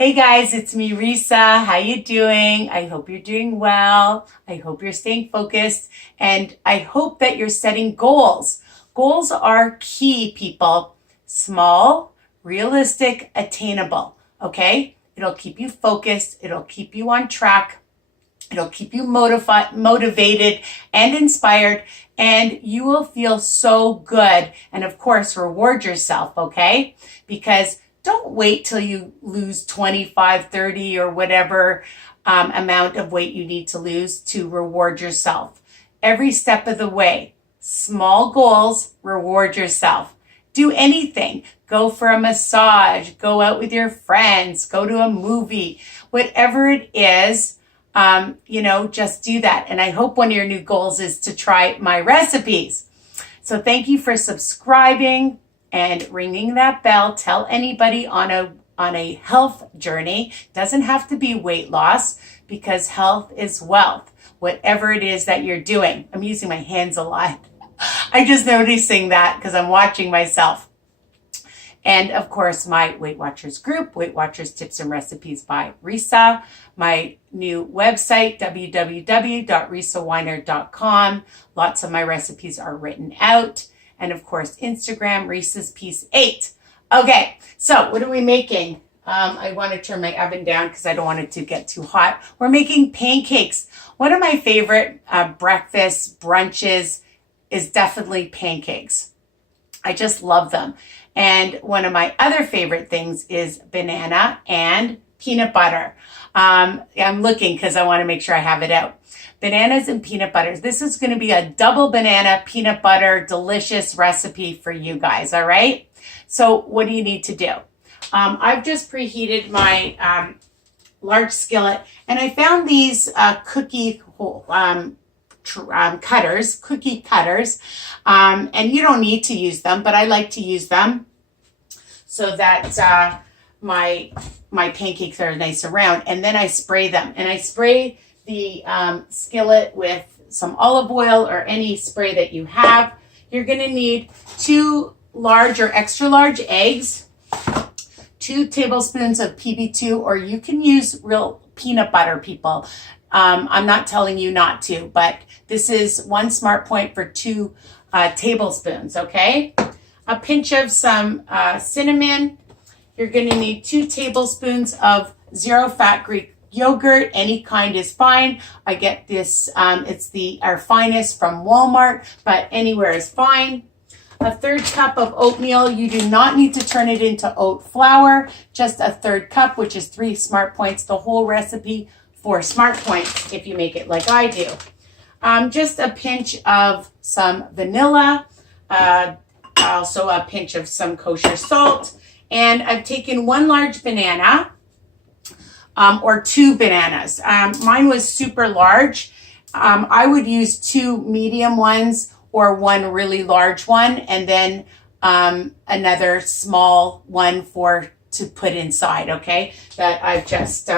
Hey guys, it's me, Risa. How you doing? I hope you're doing well. I hope you're staying focused, and I hope that you're setting goals. Goals are key, people. Small, realistic, attainable. Okay? It'll keep you focused. It'll keep you on track. It'll keep you motivated and inspired, and you will feel so good. And of course, reward yourself, okay? Because don't wait till you lose 25, 30, or whatever amount of weight you need to lose to reward yourself. Every step of the way, small goals, reward yourself. Do anything. Go for a massage, go out with your friends, go to a movie, whatever it is, just do that. And I hope one of your new goals is to try my recipes. So thank you for subscribing and ringing that bell. Tell anybody on a health journey. Doesn't have to be weight loss, because health is wealth, whatever it is that you're doing. I'm using my hands a lot. I'm just noticing that because I'm watching myself. And of course, my Weight Watchers group, Weight Watchers Tips and Recipes by Risa, my new website, www.risaweiner.com. Lots of my recipes are written out. And of course, Instagram, Risa's Piece 8. Okay, so what are we making? I want to turn my oven down because I don't want it to get too hot. We're making pancakes. One of my favorite breakfasts, brunches, is definitely pancakes. I just love them. And one of my other favorite things is banana and peanut butter. I'm looking because I want to make sure I have it out. Bananas and peanut butters. This is going to be a double banana peanut butter delicious recipe for you guys, all right? So what do you need to do? I've just preheated my large skillet, and I found these cookie cutters, and you don't need to use them, but I like to use them so that my pancakes are nice and round. And then I spray them, and I spray the skillet with some olive oil or any spray that you have. You're going to need 2 large or extra large eggs, 2 tablespoons of PB2, or you can use real peanut butter, people. I'm not telling you not to, but this is 1 smart point for 2 tablespoons, okay? A pinch of some cinnamon. You're going to need 2 tablespoons of zero-fat Greek yogurt. Any kind is fine. I get this, it's our finest from Walmart, but anywhere is fine. A 1/3 cup of oatmeal. You do not need to turn it into oat flour, just a 1/3 cup, which is 3 smart points. The whole recipe, 4 smart points if you make it like I do. Just a pinch of some vanilla, also a pinch of some kosher salt, and I've taken 1 large banana, or 2 bananas. Mine was super large. I would use 2 medium ones or 1 really large one, and then another small one to put inside, okay? That I've just,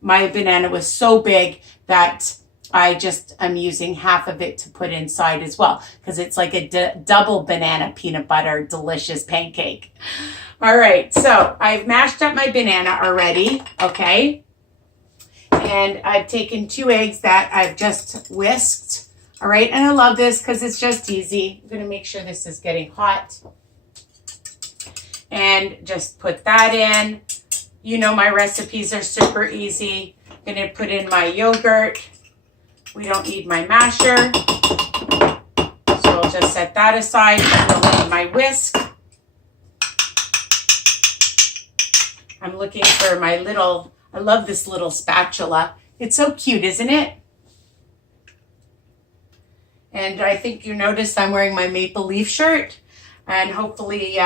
my banana was so big that I'm using half of it to put inside as well, because it's like a double banana peanut butter delicious pancake. All right, so I've mashed up my banana already, okay? And I've taken 2 eggs that I've just whisked, all right? And I love this because it's just easy. I'm gonna make sure this is getting hot. And just put that in. You know my recipes are super easy. I'm gonna put in my yogurt. We don't need my masher, so I'll just set that aside. I'm gonna need my whisk. I'm looking for my little, I love this little spatula. It's so cute, isn't it? And I think you noticed I'm wearing my Maple Leaf shirt, and hopefully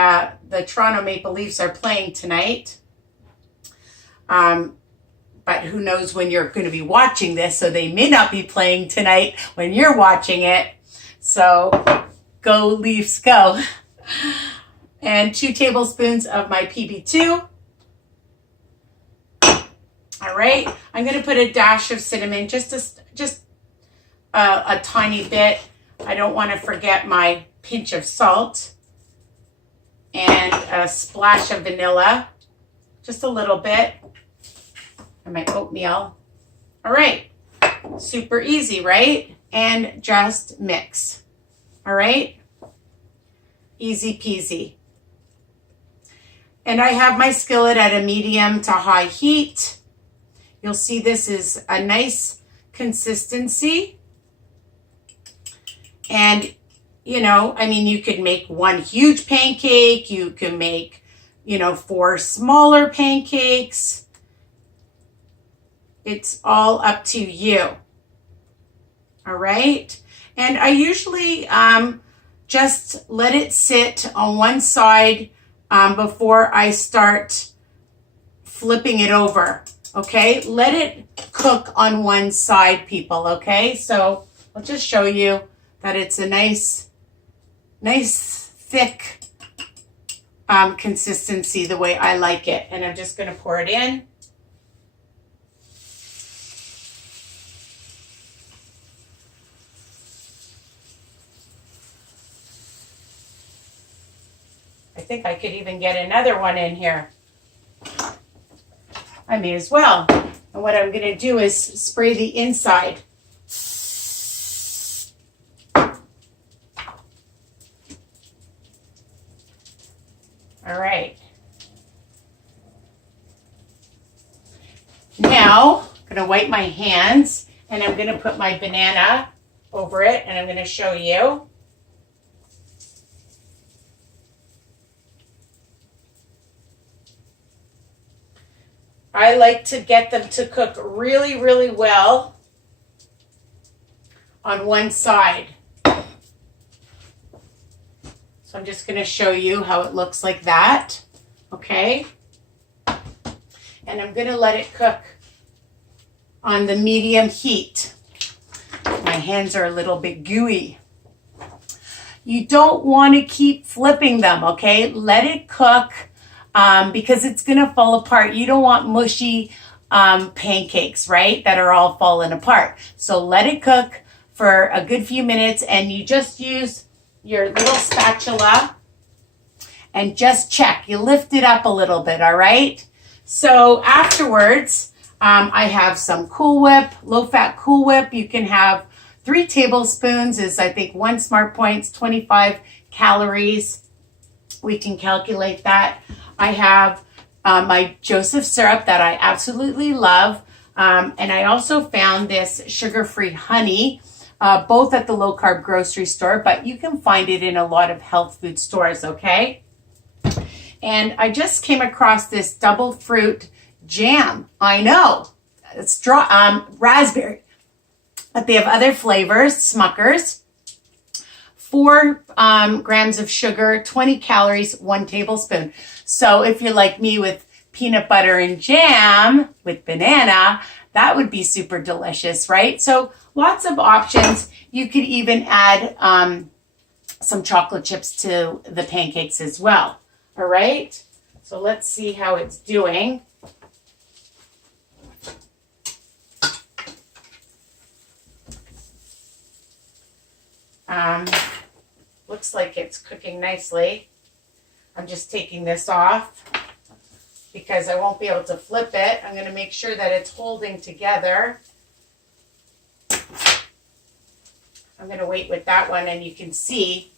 the Toronto Maple Leafs are playing tonight. But who knows when you're going to be watching this, so they may not be playing tonight when you're watching it. So go Leafs, go. And 2 tablespoons of my PB2. All right, I'm going to put a dash of cinnamon, just a tiny bit. I don't want to forget my pinch of salt and a splash of vanilla, just a little bit. and my oatmeal. All right, super easy, right? And just mix. All right, easy peasy. And I have my skillet at a medium to high heat. You'll see this is a nice consistency. And, you know, I mean, you could make one huge pancake. You can make, you know, 4 smaller pancakes. It's all up to you. All right. And I usually just let it sit on one side before I start flipping it over. Okay. Let it cook on one side, people. Okay. So I'll just show you that it's a nice thick consistency the way I like it. And I'm just going to pour it in. I think I could even get another one in here. I may as well. And what I'm going to do is spray the inside. All right. Now, I'm going to wipe my hands and I'm going to put my banana over it and I'm going to show you. I like to get them to cook really, really well on one side. So I'm just going to show you how it looks like that. Okay. And I'm going to let it cook on the medium heat. My hands are a little bit gooey. You don't want to keep flipping them, okay? Let it cook because it's going to fall apart. You don't want mushy pancakes, right? That are all falling apart. So let it cook for a good few minutes and you just use your little spatula and just check. You lift it up a little bit, all right? So afterwards, I have some Cool Whip, low-fat Cool Whip. You can have 3 tablespoons is, I think, 1 Smart Points, 25 calories. We can calculate that. I have my Joseph syrup that I absolutely love. And I also found this sugar-free honey, both at the low-carb grocery store, but you can find it in a lot of health food stores, okay? And I just came across this double fruit jam. I know, it's raspberry, but they have other flavors, Smuckers. 4 grams of sugar, 20 calories, 1 tablespoon. So if you're like me with peanut butter and jam with banana, that would be super delicious, right? So lots of options. You could even add some chocolate chips to the pancakes as well. All right, so let's see how it's doing. Looks like it's cooking nicely. I'm just taking this off because I won't be able to flip it. I'm going to make sure that it's holding together. I'm going to wait with that one and you can see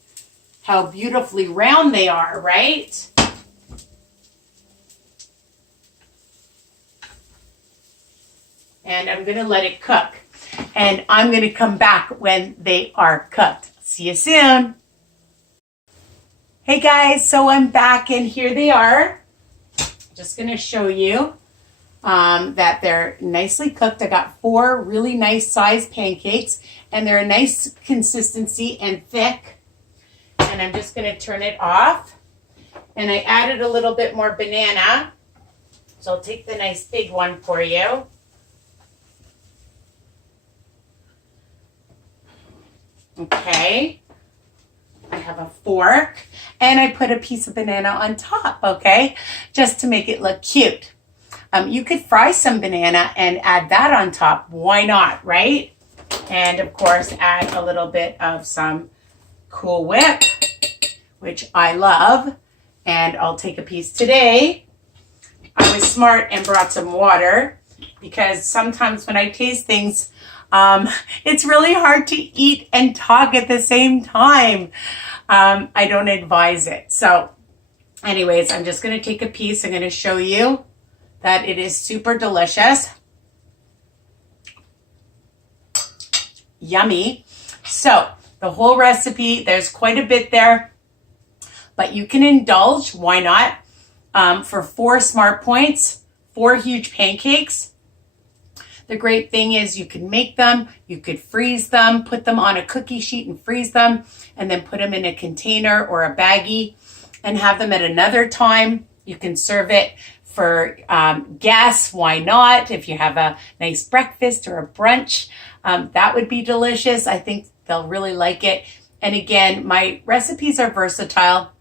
how beautifully round they are, right? And I'm going to let it cook. And I'm going to come back when they are cooked. See you soon. Hey guys, so I'm back and here they are. Just going to show you that they're nicely cooked. I got 4 really nice sized pancakes and they're a nice consistency and thick. And I'm just going to turn it off. And I added a little bit more banana. So I'll take the nice big one for you. Okay. I have a fork and I put a piece of banana on top, okay? Just to make it look cute. You could fry some banana and add that on top. Why not, right? And of course, add a little bit of some Cool Whip, which I love. And I'll take a piece today. I was smart and brought some water because sometimes when I taste things, it's really hard to eat and talk at the same time. I don't advise it. So anyways, I'm just going to take a piece. I'm going to show you that it is super delicious. Yummy. So the whole recipe, there's quite a bit there, but you can indulge. Why not? For 4 smart points, 4 huge pancakes. The great thing is you can make them, you could freeze them, put them on a cookie sheet and freeze them, and then put them in a container or a baggie and have them at another time. You can serve it for guests. Why not? If you have a nice breakfast or a brunch, that would be delicious. I think they'll really like it. And again, my recipes are versatile.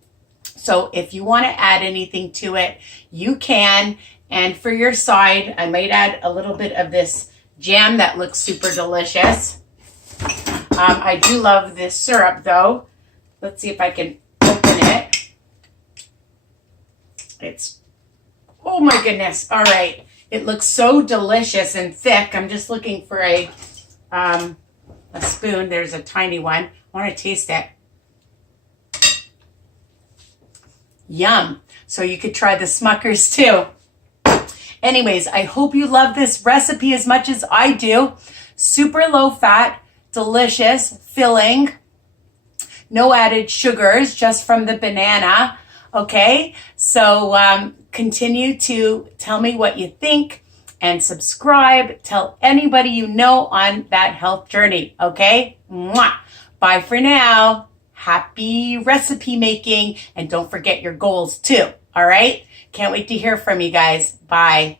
So if you want to add anything to it, you can. And for your side, I might add a little bit of this jam that looks super delicious. I do love this syrup though. Let's see if I can open it. Oh my goodness. All right. It looks so delicious and thick. I'm just looking for a spoon. There's a tiny one. I want to taste it. Yum. So you could try the Smuckers too. Anyways, I hope you love this recipe as much as I do. Super low fat, delicious, filling, no added sugars, just from the banana. Okay, so continue to tell me what you think and subscribe. Tell anybody you know on that health journey. Okay, mwah. Bye for now. Happy recipe making, and don't forget your goals too. All right. Can't wait to hear from you guys. Bye.